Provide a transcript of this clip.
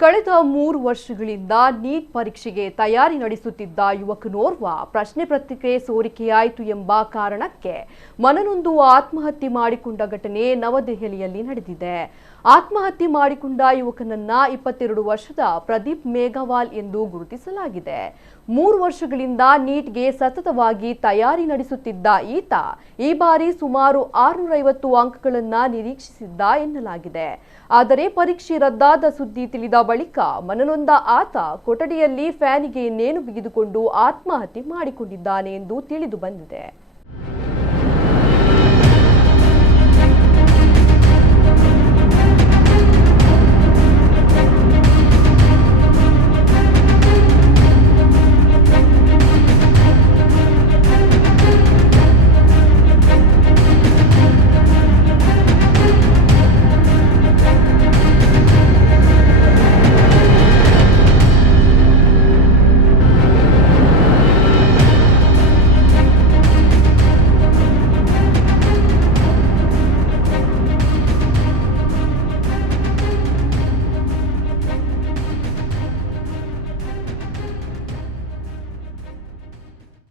ಕಳೆದ 3 ವರ್ಷಗಳಿಂದ ನೀಟ್ ಪರೀಕ್ಷೆಗೆ ತಯಾರಿ ನಡೆಸುತ್ತಿದ್ದ ಯುವಕನೋರ್ವ ಪ್ರಶ್ನೆ ಪತ್ರಿಕೆ ಸೋರಿಕೆಯಾಯಿತು ಎಂಬ ಕಾರಣಕ್ಕೆ ಮನನೊಂದು ಆತ್ಮಹತ್ಯೆ ಮಾಡಿಕೊಂಡ ಘಟನೆ ನವದೆಹಲಿಯಲ್ಲಿ ನಡೆದಿದೆ. ಆತ್ಮಹತ್ಯೆ ಮಾಡಿಕೊಂಡ ಯುವಕನನ್ನ 22 ವರ್ಷದ ಪ್ರದೀಪ್ ಮೇಘವಾಲ್ ಎಂದು ಗುರುತಿಸಲಾಗಿದೆ. 3 ವರ್ಷಗಳಿಂದ ನೀಟ್ಗೆ ಸತತವಾಗಿ ತಯಾರಿ ನಡೆಸುತ್ತಿದ್ದ ಈತ ಈ ಬಾರಿ ಸುಮಾರು 650 ಅಂಕಗಳನ್ನು ನಿರೀಕ್ಷಿಸಿದ್ದ ಎನ್ನಲಾಗಿದೆ. ಆದರೆ ಪರೀಕ್ಷೆ ರದ್ದಾದ ಸುದ್ದಿ ತಿಳಿದ ಬಳಿಕ ಮನನೊಂದ ಆತ ಕೊಠಡಿಯಲ್ಲಿ ಫ್ಯಾನಿಗೆ ನೇಣು ಬಿಗಿದುಕೊಂಡು ಆತ್ಮಹತ್ಯೆ ಮಾಡಿಕೊಂಡಿದ್ದಾನೆ ಎಂದು ತಿಳಿದು ಬಂದಿದೆ.